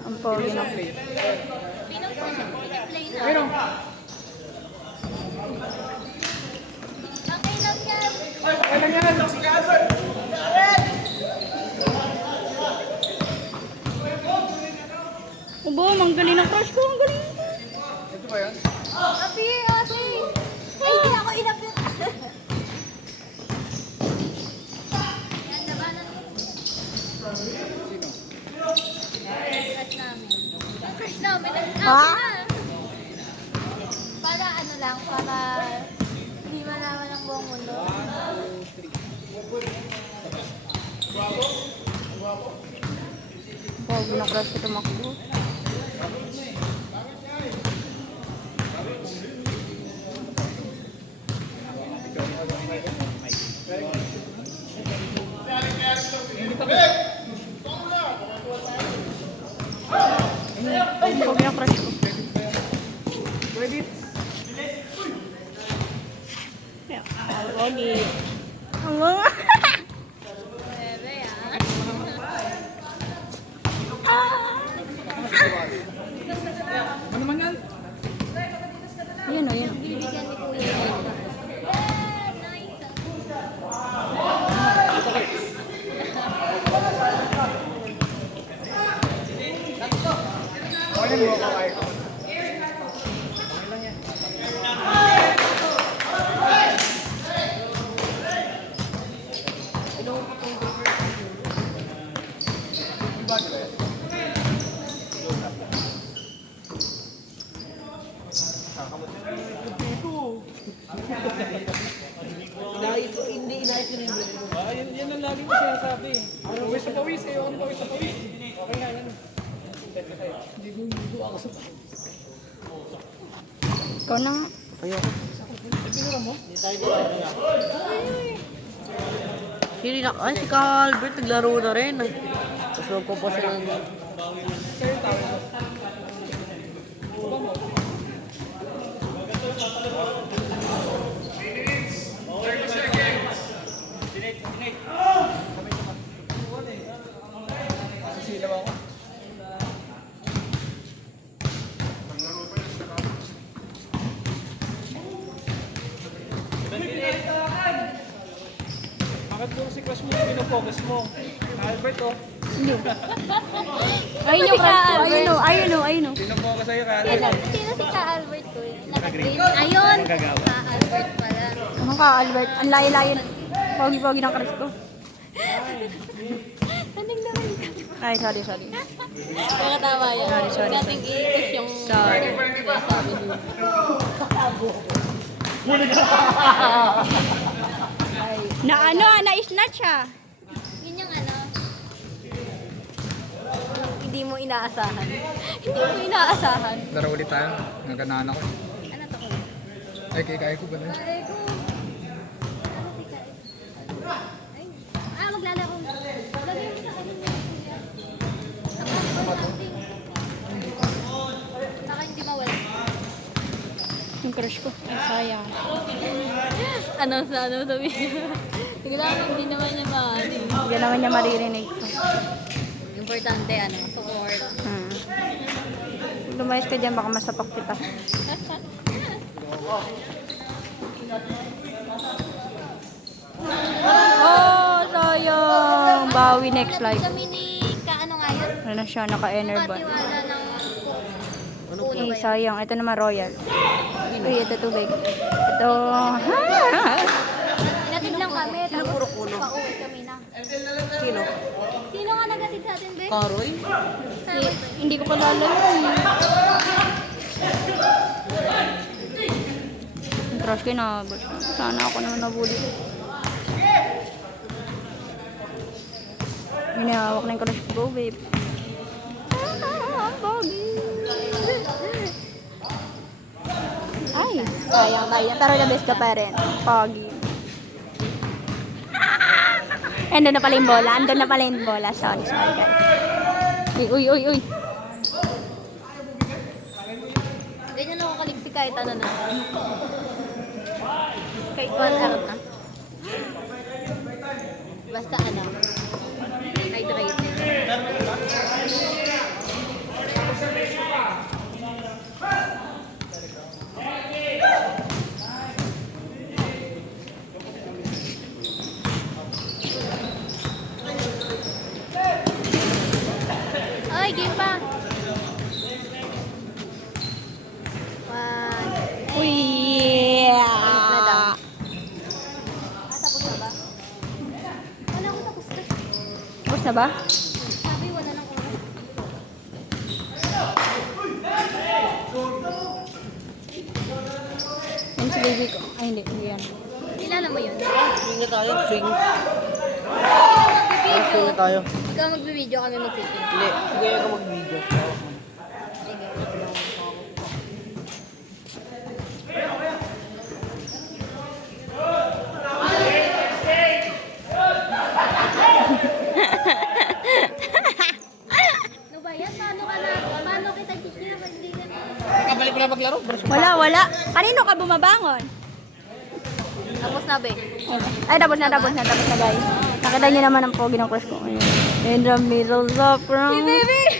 Ang pogi na. Pero, Okay lang yan. okay lang yan. Ubo, ang galing ng crush ko. Ang galing. Ito ba yan? Api, ate. Ay, hindi ako inapit. Yan, labanan mo. Sino? Crush namin. Ang crush namin, nag-amin Ha? na. Para ano lang, para hindi malaman ng buong mundo. Pogi na crush ko tumakbo. Ang pogi na crush ko. Pwede. Ang pogi. Ang mga. Bebe, ah. Ano naman yan? Ayun o, yun o. Bibigyan ni Kuya. Yeah, nice. Okay mo, okay. Okay lang yan. Hindi inayos yun yung Yan ang lagi ko sinasabi. Pawis sa pawis eh. Ako pawis sa pawis. Okay nga yan. Hindi gusto ako sa pawis. Ikaw na nga. Pinura mo? Sino na? Ay, si Albert naglaro na rin. Tapos magpapasa ng... Sa'yo tawin mo. Sisilaw ako. Bakit po si crush mo yung pinofocus mo? Albert oh. Hindi. Ayun yung crush ko. Ayun o, ayun o, ayun o. Pinofocus sa'yo ka. Sino si Ka Albert ko? Naka-green. Ayun! Ka Albert pala. Ano ka, Albert? Ang layo-layo na. Pogi-pogi ng crush ko. Tanig naman ka. Ay, sorry. Baka tama yan. Sorry. Dating i-kiss yung... Sorry. Diba sabi niyo? Na ano, na-snatch siya. Yun yung ano. Hindi mo inaasahan. Hindi mo inaasahan. Laro ulit tayo. Naganahan ako. Ano to ko? Ay, kaya ko ba na? Ay, ko. Ano si Ka? Ay. Ah, maglalaro. Lagay mo sa kanila. Saka hindi mawala. Yung crush ko. Ay, sayang. Ano sabi niya? Tignan, hindi naman niya maano. Hindi naman niya maririnig ko. Importante, ano, support. Kung lumayas ka dyan, baka masapak kita. Oh, sayang. Bawi next life. Kami ni Kaano nga yun? Ano na siya, naka-enerban. Katiwala ng puno ba Eh, yun? sayang. Ito naman royal. Uy, ito tubig. Ito. Inatid lang kami. Sino puro puno? Pauwi kami na. Sino? Sino nga nagatid sa atin, Be? Karoy? Hindi ko kalala yun. Yung crush ko inabot. Sana ako naman nabuli. Hinahawak na yung crush ko, babe. Pogi. Ay, sayang. Pero the best ka pa rin. Pogi. Andun na pala yung bola. Sorry guys. Uy. Ganyan ako kalipsi kahit ano na. Kahit 1 hour na. Basta ano. Hydrated. may game pa. One. Uy! Na daw. Tapos na ba? Wala ko tapos na. Tapos na ba? Sabi wala nang oras. Yan si baby ko. Ay, hindi. Hindi yan. Kilala mo yun? Swing na tayo, swing. Magbibideo. Swing na tayo. Ikaw magbibideo kami mag-sitting. Hindi, sige ako mag-video. Sige. Ano ba yan? Paano kita chichira pag hindi ka na? Kabalik ko na maglaro. Wala. Kanino ka bumabangon? Tapos na, be. Ay, tapos na guys. Nakita niyo naman ang pogi ng crush ko. Ayun. In the middle of round. Baby!